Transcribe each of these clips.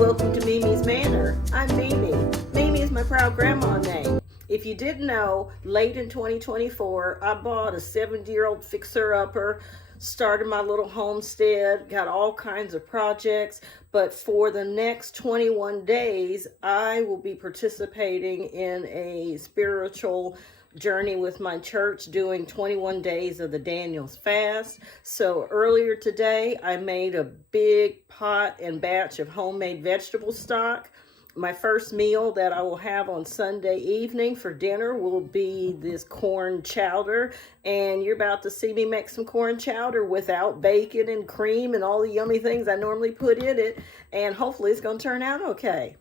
Welcome to Mimi's Manor. I'm Mimi. Mimi is my proud grandma name. If you didn't know, late in 2024, I bought a 70-year-old fixer-upper, started my little homestead, got all kinds of projects, but for the next 21 days, I will be participating in a spiritual journey with my church doing 21 days of the Daniel's fast. So earlier today, I made a big pot and batch of homemade vegetable stock. My first meal that I will have on Sunday evening for dinner will be this corn chowder, and you're about to see me make some corn chowder without bacon and cream and all the yummy things I normally put in it, and hopefully it's going to turn out okay.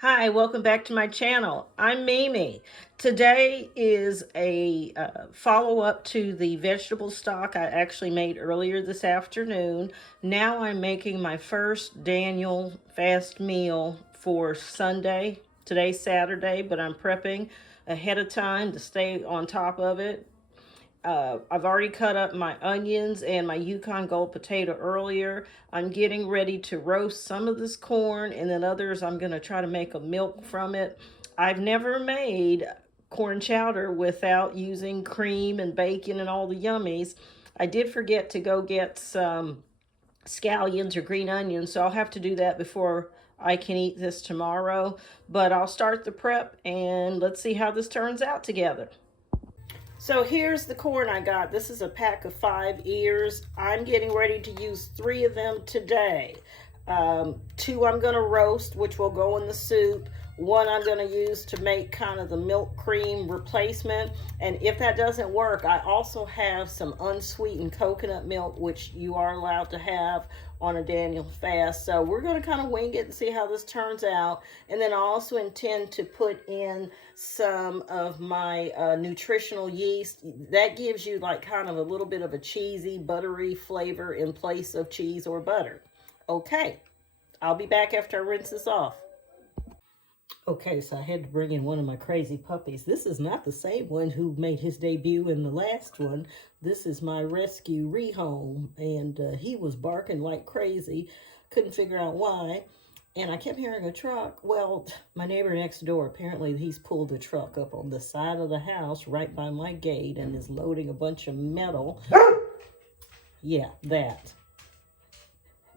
Hi, welcome back to my channel. I'm Mimi. Today is a follow-up to the vegetable stock I actually made earlier this afternoon. Now I'm making my first Daniel fast meal for Sunday. Today's Saturday, but I'm prepping ahead of time to stay on top of it. I've already cut up my onions and my Yukon Gold potato earlier. I'm getting ready to roast some of this corn, and then others I'm going to try to make a milk from it. I've never made corn chowder without using cream and bacon and all the yummies. I did forget to go get some scallions or green onions, so I'll have to do that before I can eat this tomorrow. But I'll start the prep, and let's see how this turns out together. So here's the corn I got. This is a pack of 5 ears. I'm getting ready to use 3 of them today. 2 I'm going to roast, which will go in the soup. 1 I'm going to use to make kind of the milk cream replacement. And if that doesn't work, I also have some unsweetened coconut milk, which you are allowed to have on a Daniel fast. So we're going to kind of wing it and see how this turns out. And then I also intend to put in some of my nutritional yeast. That gives you like kind of a little bit of a cheesy, buttery flavor in place of cheese or butter. Okay, I'll be back after I rinse this off. Okay, so I had to bring in one of my crazy puppies. This is not the same one who made his debut in the last one. This is my rescue rehome, and he was barking like crazy. Couldn't figure out why, and I kept hearing a truck. Well, my neighbor next door, apparently he's pulled a truck up on the side of the house right by my gate and is loading a bunch of metal. Yeah, that.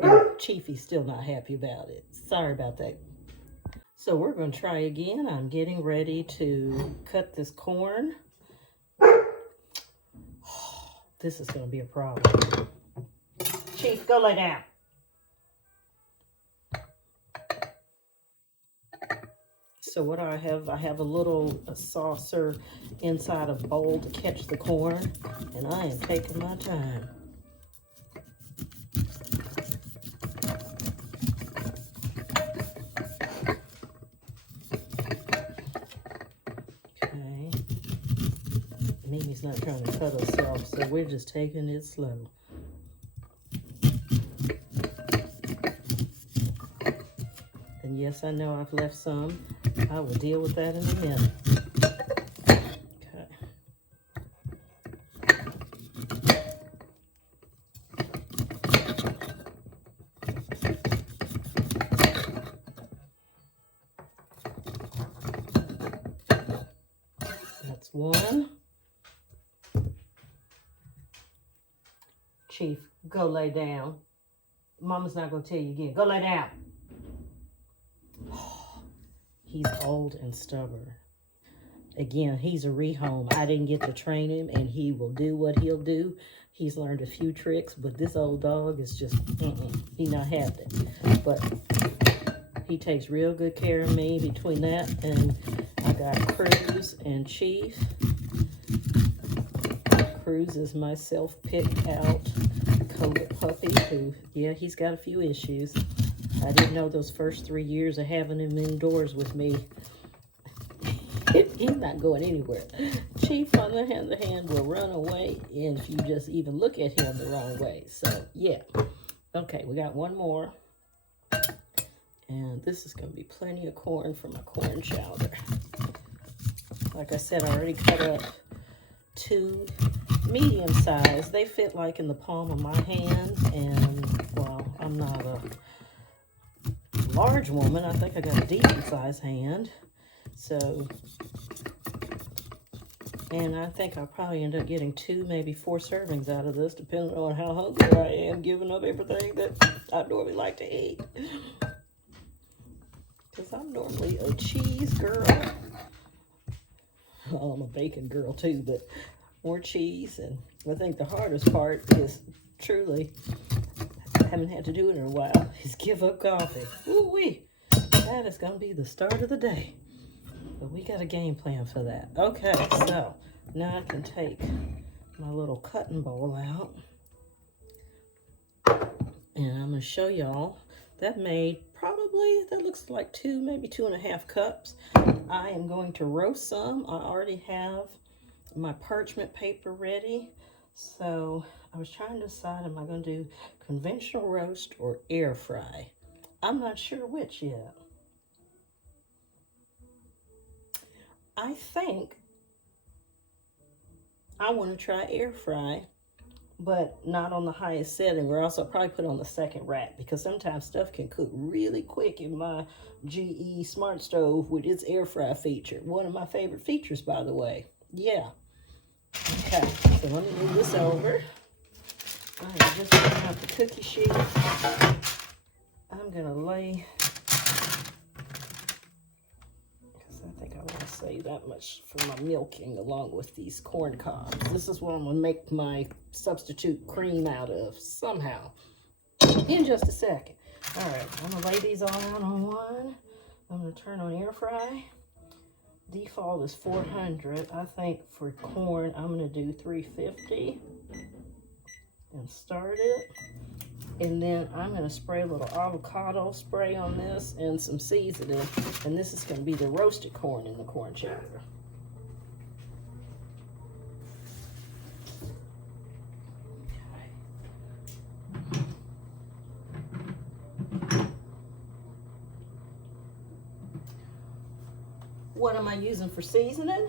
And Chiefy's still not happy about it. Sorry about that. So we're going to try again. I'm getting ready to cut this corn. This is going to be a problem. Chief, go lay down. So what do I have? I have a little saucer inside a bowl to catch the corn, and I am taking my time. Mimi's not trying to cut herself, so we're just taking it slow. And yes, I know I've left some. I will deal with that in a minute. Okay. That's one. Chief, go lay down. Mama's not going to tell you again. Go lay down. He's old and stubborn. Again, he's a rehome. I didn't get to train him, and he will do what he'll do. He's learned a few tricks, but this old dog is just, he not having it. But he takes real good care of me. Between that and I got Cruz and Chief. Cruz is my self-picked out COVID puppy who, yeah, he's got a few issues. I didn't know those first 3 years of having him indoors with me, he's not going anywhere. Chief, on the other hand, will run away if you just even look at him the wrong way. So, yeah. Okay, we got one more. And this is going to be plenty of corn for my corn chowder. Like I said, I already cut up 2 medium size. They fit like in the palm of my hand, and well, I'm not a large woman. I think I got a decent sized hand. So, and I think I'll probably end up getting 2, maybe 4 servings out of this, depending on how hungry I am, giving up everything that I normally like to eat. Because I'm normally a cheese girl. Well, I'm a bacon girl too, but more cheese. And I think the hardest part is truly, I haven't had to do it in a while, is give up coffee. Ooh-wee. That is going to be the start of the day. But we got a game plan for that. Okay, so now I can take my little cutting bowl out. And I'm going to show y'all. That made probably, that looks like 2, maybe 2.5 cups. I am going to roast some. I already have my parchment paper ready. So I was trying to decide, am I going to do conventional roast or air fry? I'm not sure which yet. I think I want to try air fry, but not on the highest setting, or else I'll probably put it on the second rack, because sometimes stuff can cook really quick in my GE Smart Stove with its air fry feature. One of my favorite features, by the way. Yeah. Okay, so let me move this over. I'm just putting out the cookie sheet. I'm going to lay, because I think I want to save that much for my milking along with these corn cobs. This is what I'm going to make my substitute cream out of somehow in just a second. All right, I'm going to lay these all out on one. I'm going to turn on air fry. Default is 400. I think for corn, I'm going to do 350 and start it. And then I'm going to spray a little avocado spray on this and some seasoning. And this is going to be the roasted corn in the corn chowder. What am I using for seasoning?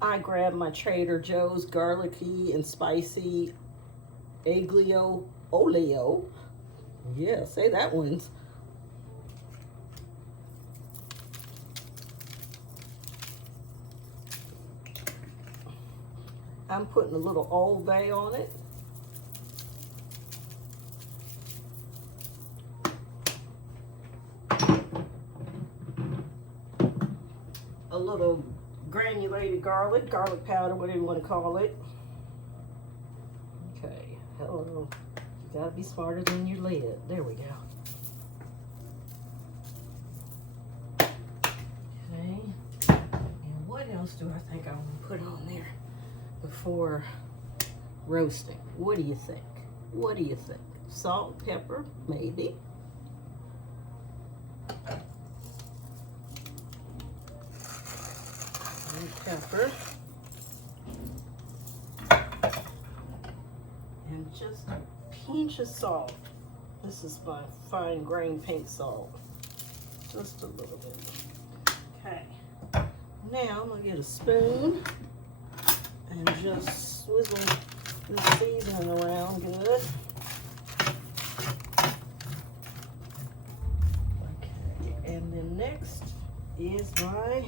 I grabbed my Trader Joe's garlicky and spicy aglio oleo. Yeah, say that one's. I'm putting a little Old Bay on it. A little granulated garlic powder, whatever you want to call it. Okay, hello. You gotta be smarter than your lid. There we go. Okay, and what else do I think I want to put on there before roasting? What do you think? What do you think? Salt, pepper, maybe. Pepper, and just a pinch of salt. This is my fine grain pink salt, just a little bit. Okay, now I'm gonna get a spoon and just swizzle this seasoning around good. Okay, and then next is my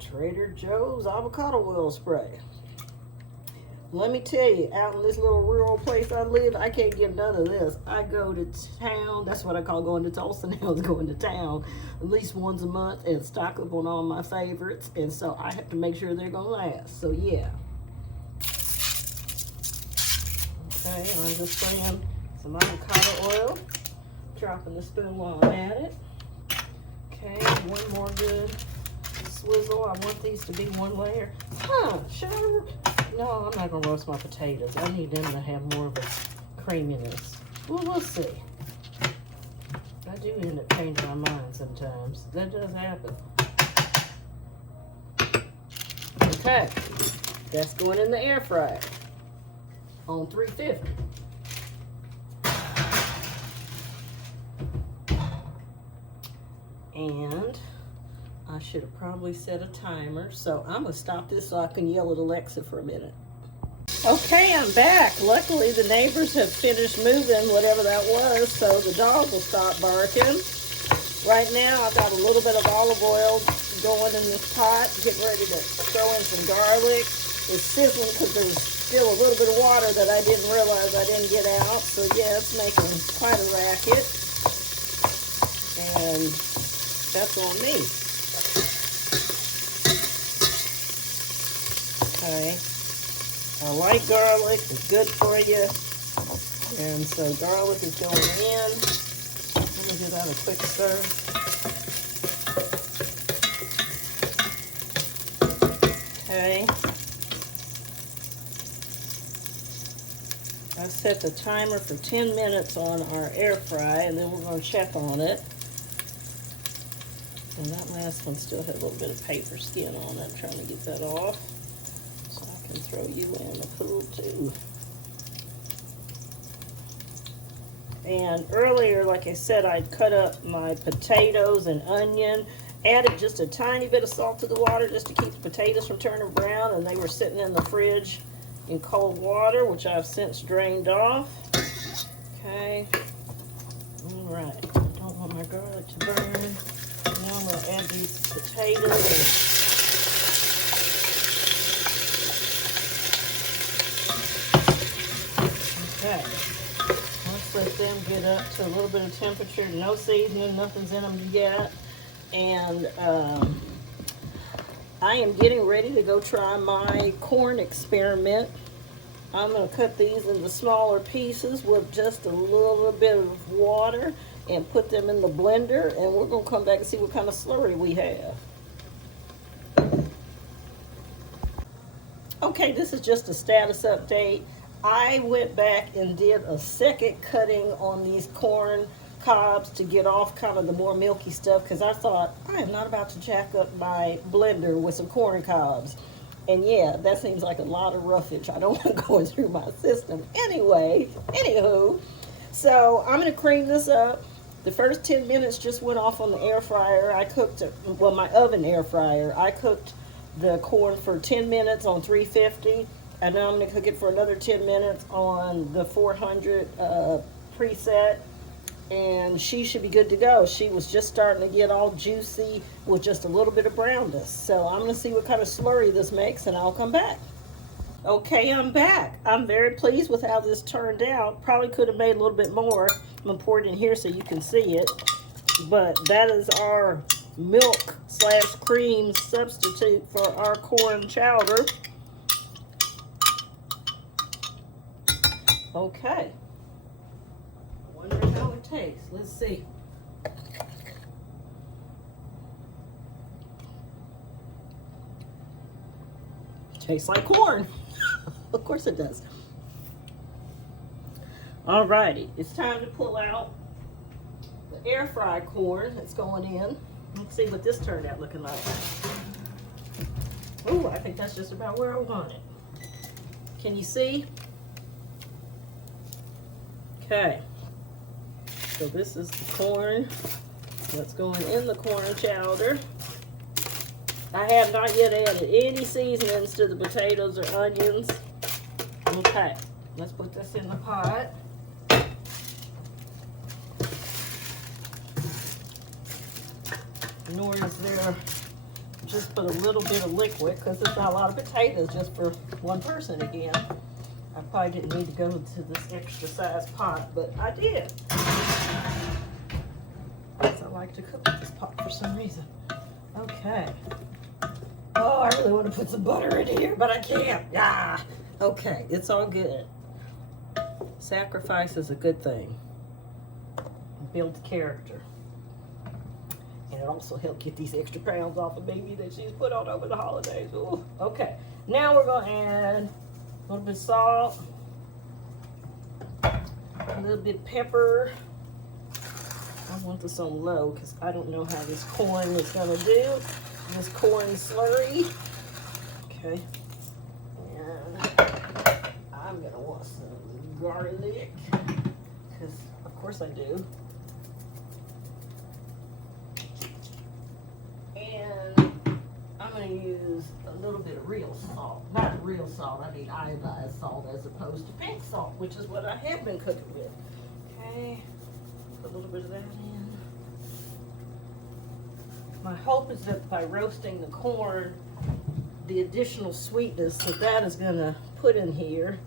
Trader Joe's avocado oil spray. Let me tell you, out in this little rural place I live, I can't get none of this. I go to town, that's what I call going to Tulsa now, is going to town at least once a month and stock up on all my favorites, and so I have to make sure they're gonna last, so yeah. Okay, I'm just spraying some avocado oil, dropping the spoon while I'm at it. Okay, one more good swizzle. I want these to be one layer. Should I? No, I'm not gonna roast my potatoes. I need them to have more of a creaminess. Well, we'll see. I do end up changing my mind sometimes. That does happen. Okay, that's going in the air fryer on 350. And I should have probably set a timer, so I'm gonna stop this so I can yell at Alexa for a minute. Okay, I'm back. Luckily, the neighbors have finished moving, whatever that was, so the dog will stop barking. Right now, I've got a little bit of olive oil going in this pot, getting ready to throw in some garlic. It's sizzling because there's still a little bit of water that I didn't realize I didn't get out. So yeah, it's making quite a racket. And that's on me. Okay. I like garlic. It's good for you. And so garlic is going in. Let me give that a quick stir. Okay. I set the timer for 10 minutes on our air fry, and then we're going to check on it. And that last one still had a little bit of paper skin on it. I'm trying to get that off so I can throw you in the pool too. And earlier, like I said, I cut up my potatoes and onion, added just a tiny bit of salt to the water just to keep the potatoes from turning brown, and they were sitting in the fridge in cold water, which I've since drained off. Okay. All right. Don't want my garlic to burn. Now I'm going to add these potatoes. Okay. Let's let them get up to a little bit of temperature. No seasoning, nothing's in them yet. And I am getting ready to go try my corn experiment. I'm going to cut these into smaller pieces with just a little bit of water and put them in the blender, and we're going to come back and see what kind of slurry we have. Okay, this is just a status update. I went back and did a second cutting on these corn cobs to get off kind of the more milky stuff, because I thought, I am not about to jack up my blender with some corn cobs. And yeah, that seems like a lot of roughage. I don't want going through my system. Anywho, so I'm going to cream this up. The first 10 minutes just went off on the air fryer. I cooked it, well, my oven air fryer. I cooked the corn for 10 minutes on 350, and now I'm going to cook it for another 10 minutes on the 400 preset, and she should be good to go. She was just starting to get all juicy with just a little bit of brownness. So I'm going to see what kind of slurry this makes, and I'll come back. Okay, I'm back. I'm very pleased with how this turned out. Probably could have made a little bit more. I'm going to pour it in here so you can see it. But that is our milk/cream substitute for our corn chowder. Okay. I wonder how it tastes. Let's see. Tastes like corn. Of course it does. Alrighty, it's time to pull out the air fry corn that's going in. Let's see what this turned out looking like. Oh, I think that's just about where I want it. Can you see? Okay. So this is the corn that's going in the corn chowder. I have not yet added any seasonings to the potatoes or onions. Okay, let's put this in the pot. Nor is there, just put a little bit of liquid because there's not a lot of potatoes just for one person again. I probably didn't need to go to this extra size pot, but I did. Because I like to cook with this pot for some reason. Okay. Oh, I really want to put some butter in here, but I can't. Ah, okay, it's all good. Sacrifice is a good thing. It builds character. And it also helped get these extra pounds off of baby that she's put on over the holidays. Ooh, okay, now we're going to add a little bit of salt, a little bit of pepper. I want this on low because I don't know how this corn is going to do. This corn slurry. Okay. And I'm going to want some garlic because, of course, I do. And I'm going to use a little bit of real salt. Not real salt. I need iodized salt as opposed to pink salt, which is what I have been cooking with. Okay, put a little bit of that in. My hope is that by roasting the corn, the additional sweetness that is going to put in here.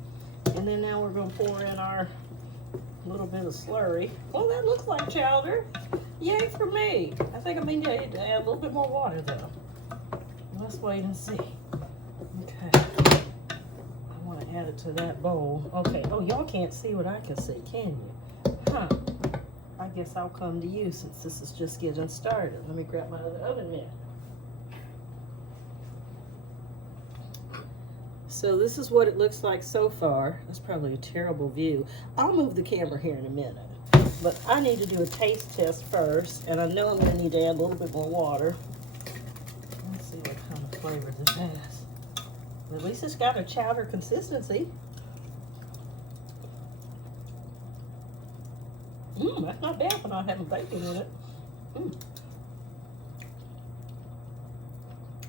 And then now we're going to pour in our little bit of slurry. Well, that looks like chowder. Yay for me. I think I may need to add a little bit more water though. Let's wait and see. Okay. I want to add it to that bowl. Okay. Oh, y'all can't see what I can see, can you? Huh. I guess I'll come to you since this is just getting started. Let me grab my other oven mitt. So this is what it looks like so far. That's probably a terrible view. I'll move the camera here in a minute. But I need to do a taste test first, and I know I'm going to need to add a little bit more water. Let's see what kind of flavor this has. At least it's got a chowder consistency. That's not bad for not having bacon in it.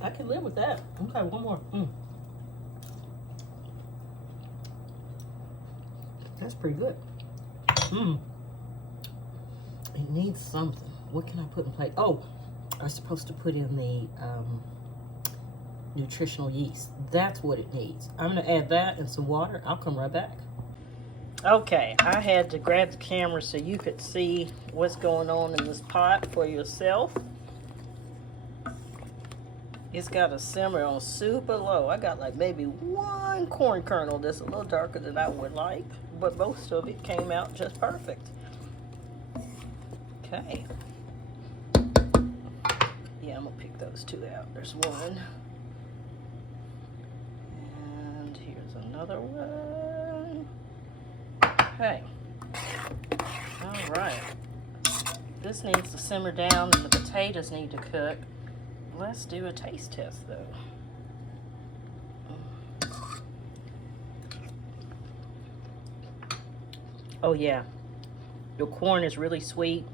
I can live with that. Okay, one more. That's pretty good. It needs something. What can I put in place? Oh, I'm supposed to put in the nutritional yeast. That's what it needs. I'm going to add that and some water. I'll come right back. Okay, I had to grab the camera so you could see what's going on in this pot for yourself. It's got to simmer on super low. I got like maybe one corn kernel that's a little darker than I would like, but most of it came out just perfect. Okay. Yeah, I'm gonna pick those two out. There's one. And here's another one. Okay. All right. This needs to simmer down and the potatoes need to cook. Let's do a taste test though. Oh yeah, the corn is really sweet.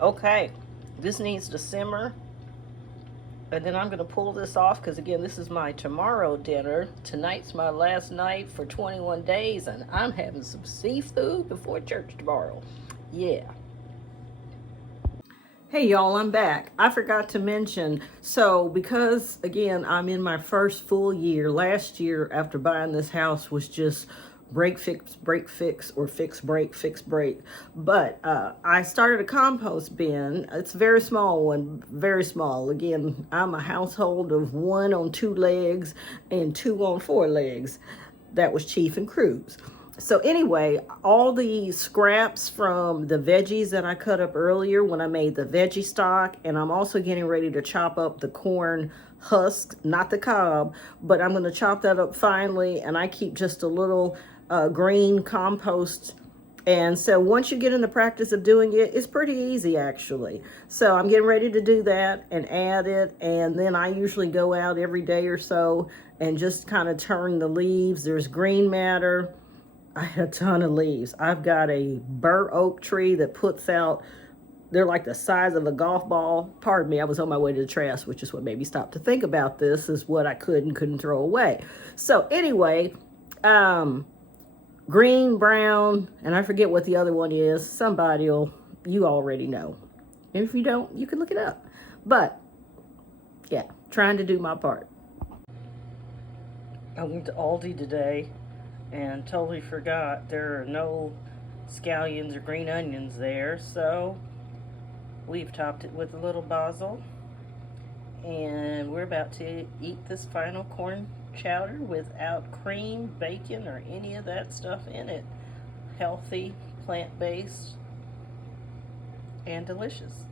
Okay, this needs to simmer. And then I'm gonna pull this off because again, this is my tomorrow dinner. Tonight's my last night for 21 days and I'm having some seafood before church tomorrow. Yeah. Hey y'all, I'm back. I forgot to mention, so because again, I'm in my first full year, last year after buying this house was just break, fix, or fix, break. But I started a compost bin. It's a very small one, very small. Again, I'm a household of 1 on 2 legs and 2 on 4 legs. That was Chief and Cruz. So anyway, all the scraps from the veggies that I cut up earlier when I made the veggie stock, and I'm also getting ready to chop up the corn husk, not the cob, but I'm going to chop that up finely, and I keep just a little green compost. And so once you get in the practice of doing it, it's pretty easy actually. So I'm getting ready to do that and add it, and then I usually go out every day or so and just kind of turn the leaves. There's green matter. I had a ton of leaves. I've got a bur oak tree that puts out, they're like the size of a golf ball. Pardon me, I was on my way to the trash, which is what made me stop to think about this, is what I could and couldn't throw away. So anyway, green, brown, and I forget what the other one is. Somebody will, you already know. And if you don't, you can look it up. But yeah, trying to do my part. I went to Aldi today and totally forgot there are no scallions or green onions there, so we've topped it with a little basil, and we're about to eat this final corn chowder without cream, bacon, or any of that stuff in it. Healthy, plant-based, and delicious.